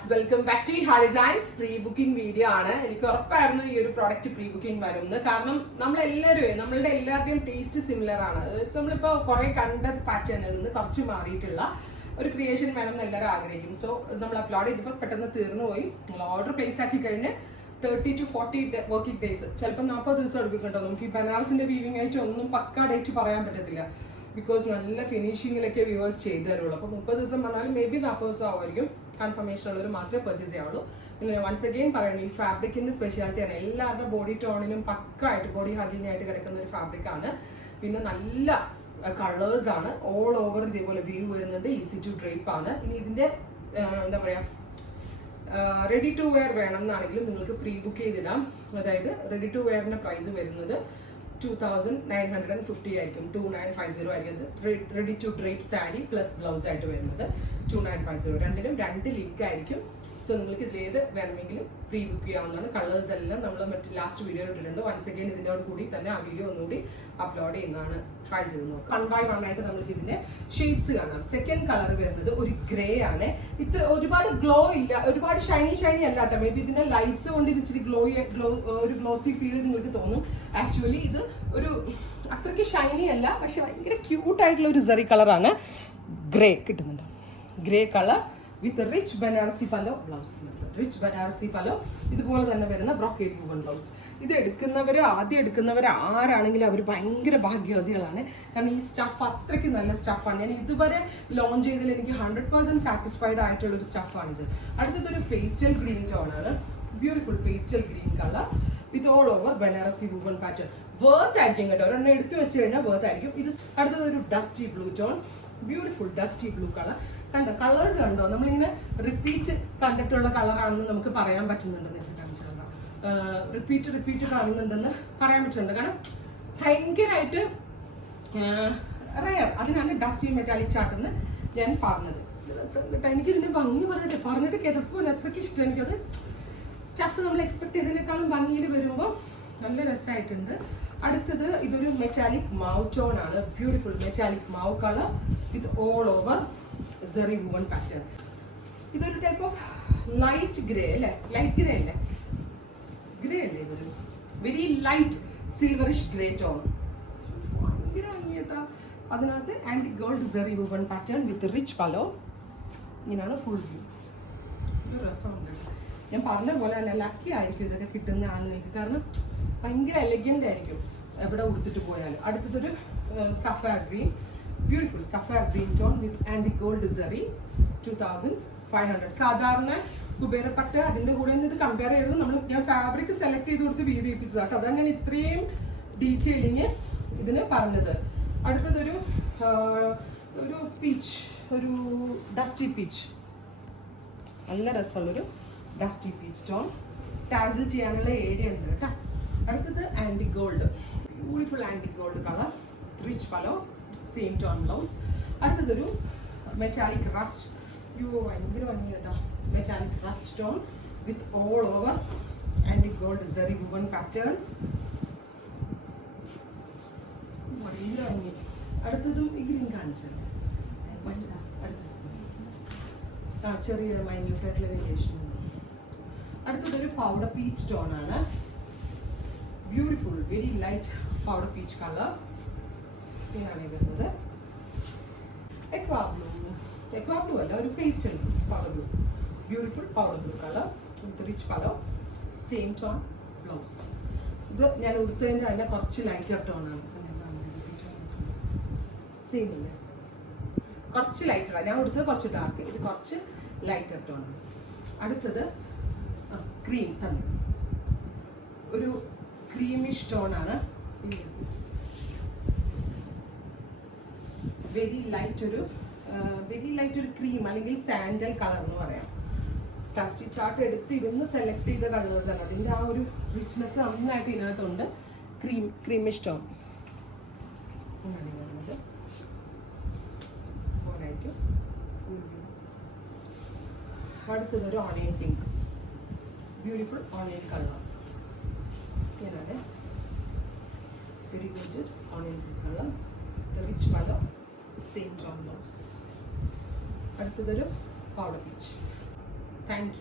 Viewers, welcome back to ഹാ designs. Pre booking video ആണ്. എനിക്ക് ഉറപ്പായിരുന്നു ഈ ഒരു പ്രോഡക്റ്റ് പ്രീ ബുക്കിംഗ് വരുന്നത്. കാരണം നമ്മളുടെ എല്ലാവരുടെയും ടേസ്റ്റ് സിമിലർ ആണ്. നമ്മളിപ്പോൾ കുറെ കണ്ട പാറ്റേണിൽ നിന്ന് കുറച്ച് മാറിയിട്ടുള്ള ഒരു ക്രിയേഷൻ വേണം എന്ന് എല്ലാവരും ആഗ്രഹിക്കും. സോ നമ്മൾ അപ്ലോഡ് ചെയ്തപ്പോൾ പെട്ടെന്ന് തീർന്നു പോയി. നമ്മൾ ഓർഡർ പ്ലേസ് ആക്കി കഴിഞ്ഞ് 30 to 40 വർക്കിംഗ് ഡേയ്സ്, ചിലപ്പോൾ 40 ദിവസം എടുക്കുന്നുണ്ടോ. നമുക്ക് ഈ ബനാറസിന്റെ വീവിംഗ് ആയിട്ട് ഒന്നും പക്കാ ഡേറ്റ് പറയാൻ പറ്റത്തില്ല. ബിക്കോസ് നല്ല ഫിനിഷിങ്ങിലൊക്കെ വ്യൂവേഴ്സ് ചെയ്തു തരുള്ളൂ. അപ്പോൾ 30 ദിവസം പറഞ്ഞാലും മേ ബി 40 ദിവസം ആവുമായിരിക്കും. കൺഫർമേഷൻ ഉള്ളവർ മാത്രമേ പർച്ചേസ് ചെയ്യാവുള്ളൂ. പിന്നെ വൺസ് അഗെയിൻ പറയണം, ഈ ഫാബ്രിക്കിന്റെ സ്പെഷ്യാലിറ്റിയാണ്. എല്ലാവരുടെ ബോഡി ടോണിനും പക്കായിട്ട് ബോഡി ഹഗിങ് ആയിട്ട് കിടക്കുന്ന ഒരു ഫാബ്രിക്കാണ്. പിന്നെ നല്ല കളേഴ്സ് ആണ്. ഓൾ ഓവർ ഇതേപോലെ വ്യൂ വരുന്നുണ്ട്. ഈസി ടു ഡ്രേപ്പ് ആണ്. ഇനി ഇതിന്റെ എന്താ പറയാ, റെഡി ടു വെയർ വേണം എന്നാണെങ്കിലും നിങ്ങൾക്ക് പ്രീ ബുക്ക് ചെയ്തിടാം. അതായത് റെഡി ടു വെയറിന്റെ പ്രൈസ് വരുന്നത് 2950 ആയിരിക്കും. 2950 ആയിരിക്കും. Ready to drape sari plus blouse ആയിട്ട് വരുന്നത് 2950. രണ്ടിനും 2 ലിങ്ക് ആയിരിക്കും. സോ നിങ്ങൾക്ക് ഇതിലേത് വേണമെങ്കിലും പ്രീ ബുക്ക് ചെയ്യാവുന്നതാണ്. കളേഴ്സ് എല്ലാം നമ്മൾ മറ്റ് ലാസ്റ്റ് വീഡിയോ ഇട്ടിട്ടുണ്ട്. വൺസ് അഗെയിൻ ഇതിനോട് കൂടി തന്നെ ആ വീഡിയോ ഒന്നുകൂടി അപ്ലോഡ് ചെയ്യുന്നതാണ്. ട്രൈ ചെയ്ത് നോക്കാം. 1 by 1 ആയിട്ട് നമ്മൾക്ക് ഇതിന്റെ ഷെയ്ഡ്സ് കാണാം. സെക്കൻഡ് കളർ വരുന്നത് ഒരു ഗ്രേ ആണ്. ഇത്ര ഒരുപാട് ഗ്ലോ ഇല്ല, ഒരുപാട് ഷൈനി അല്ല കേട്ടോ. മേ ബി ഇതിന്റെ ലൈറ്റ്സ് കൊണ്ട് ഇത് ഇച്ചിരി ഒരു ഗ്ലോസി ഫീൽ നിങ്ങൾക്ക് തോന്നും. ആക്ച്വലി ഇത് ഒരു അത്രയ്ക്ക് ഷൈനി അല്ല, പക്ഷെ ഭയങ്കര ക്യൂട്ടായിട്ടുള്ള ഒരു സെറി കളറാണ്. ഗ്രേ കിട്ടുന്നുണ്ട്. Grey colour with rich Banarasi pallu blouse. Rich Banarasi pallu ഇതുപോലെ തന്നെ വരുന്ന ബ്രോക്കേഡ് വുവൺ ബ്ലൗസ്. ഇത് ആദ്യം എടുക്കുന്നവർ ആരാണെങ്കിലും അവർ ഭയങ്കര ഭാഗ്യവതികളാണ്. കാരണം ഈ സ്റ്റഫ് അത്രയ്ക്ക് നല്ല സ്റ്റഫാണ്. ഞാൻ ഇതുവരെ ലോഞ്ച് ചെയ്തതിൽ എനിക്ക് 100% സാറ്റിസ്ഫൈഡ് ആയിട്ടുള്ള ഒരു സ്റ്റഫാണിത്. അടുത്തതൊരു പേസ്റ്റൽ ഗ്രീൻ ടോണാണ്. Beautiful pastel green colour with all over Banarasi woven pattern. Worth ആയിരിക്കും കേട്ടോ. ഒരെണ്ണം എടുത്തു വെച്ച് കഴിഞ്ഞാൽ വേർത്ത് ആയിരിക്കും. ഇത് അടുത്തതൊരു dusty blue tone. Beautiful dusty blue colour. കണ്ടോ കളേഴ്സ് കണ്ടോ? നമ്മളിങ്ങനെ റിപ്പീറ്റ് കണ്ടിട്ടുള്ള കളറാണെന്ന് നമുക്ക് പറയാൻ പറ്റുന്നുണ്ടെന്ന് എനിക്ക് കാണിച്ചു തരാം. റിപ്പീറ്റ് കാണുന്നുണ്ടെന്ന് പറയാൻ പറ്റുന്നുണ്ട്. കാരണം ഭയങ്കരമായിട്ട് റെയർ. അതിനാണ് ഡസ്റ്റി മെറ്റാലിക് ചാർട്ടെന്ന് ഞാൻ പറഞ്ഞത്. എനിക്കിതിന്റെ ഭംഗി പറഞ്ഞിട്ട് കിതപ്പൂല. അത്രയ്ക്ക് ഇഷ്ടം എനിക്കത്. സ്റ്റഫ് നമ്മൾ എക്സ്പെക്ട് ചെയ്തതിനേക്കാളും ഭംഗിയിൽ വരുമ്പോൾ നല്ല രസമായിട്ടുണ്ട്. അടുത്തത് ഇതൊരു മെറ്റാലിക് മാവ് ടോൺ ആണ്. Beautiful metallic mauve colour with all over zari woven pattern. ഇതൊരു ടൈപ്പ് ഓഫ് ലൈറ്റ് ഗ്രേ അല്ലേ? ലൈറ്റ് ഗ്രേ അല്ലേ? ഗ്രേ അല്ലേ? ഇതൊരു very light silverish grey tone. ഭയങ്കര ഭംഗിയാട്ടാ. അതിനകത്ത് and gold zari woven pattern with rich pallu. ഇങ്ങനെയാണ് ഫുൾ വ്യൂ. ഒരു രസമുണ്ട്. ഞാൻ പറഞ്ഞ പോലെ തന്നെ ലക്കി ആയിരിക്കും ഇതൊക്കെ കിട്ടുന്ന ആളുകൾക്ക്. കാരണം ഭയങ്കര എലഗന്റ് ആയിരിക്കും എവിടെ ഉടുത്തിട്ട് പോയാലും. അടുത്തതൊരു sapphire green. Beautiful sapphire green tone with and gold zari 2500. സാധാരണ കുബേരപ്പട്ട് അതിന്റെ കൂടെ ഇത് കമ്പയർ ചെയ്തത് ഞാൻ ഫാബ്രിക് സെലക്ട് ചെയ്ത് കൊടുത്ത് വീതിപ്പിച്ചതാട്ടോ. അതാണ് ഞാൻ ഇത്രയും ഡീറ്റെയിലിങ് ഇതിന് പറഞ്ഞത്. അടുത്തതൊരു പീച്ച്, ഒരു ഡസ്റ്റി പീച്ച്. നല്ല രസമുള്ളൊരു ഡസ്റ്റി പീച്ച് ടോൺ. ടാസിൽ ചെയ്യാനുള്ള ഏരിയ ഉണ്ട് കേട്ടോ. അടുത്തത് antique gold. Beautiful antique gold colour rich pallu same tone blouse. അടുത്തതൊരു മെറ്റാലിക് റസ്റ്റ്. ഭയങ്കര ഭംഗി കേട്ടോ. Metallic rust tone with all over antique gold zari woven pattern. ഭയങ്കര ഭംഗി. അടുത്തതും ഈ ഗ്രീൻ കാണിച്ചത് ചെറിയ മൈന്യൂട്ട് ആയിട്ടുള്ള വേരിയേഷൻ. അടുത്തതൊരു പൗഡർ പീച്ച് ടോൺ ആണ്. Beautiful very light powder peach colour. ഇങ്ങനെയാണ് വരുന്നത്. എക്വാ ബ്ലൂ അല്ല, ഒരു pastel powder blue. Beautiful powder blue colour with rich pallu same tone blouse. ഇത് ഞാൻ ഉടുത്തതിൻ്റെ തന്നെ കുറച്ച് ലൈറ്റർ ടോൺ ആണ്. സെയിം ഇല്ലേ? കുറച്ച് ലൈറ്ററാണ്. ഞാൻ ഉടുത്തത് കുറച്ച് ഡാർക്ക്, ഇത് കുറച്ച് ലൈറ്റർ ടോൺ ആണ്. അടുത്തത് ക്രീം തന്നെ, ഒരു ക്രീമിഷ് ടോൺ ആണ്. വെരി ലൈറ്റ് ഒരു ക്രീം അല്ലെങ്കിൽ സാൻഡൽ കളർ എന്ന് പറയാം. പ്ലാസ്റ്റി ചാർട്ട് എടുത്ത് ഇരുന്ന് സെലക്ട് ചെയ്ത കളേഴ്സ് ആണ്. അതിൻ്റെ ആ ഒരു റിച്ച്നെസ് നന്നായിട്ട് ഇതിനകത്തുണ്ട്. ക്രീമിഷ് ടോൺ വരുന്നത്. അടുത്തതൊരു onion pink. Beautiful onion colour. ഇങ്ങനെയാണ് very gorgeous onion pink colour. Rich pallu same tone blouse. അടുത്തതൊരു പൗഡർ പീച്ച്. Thank U.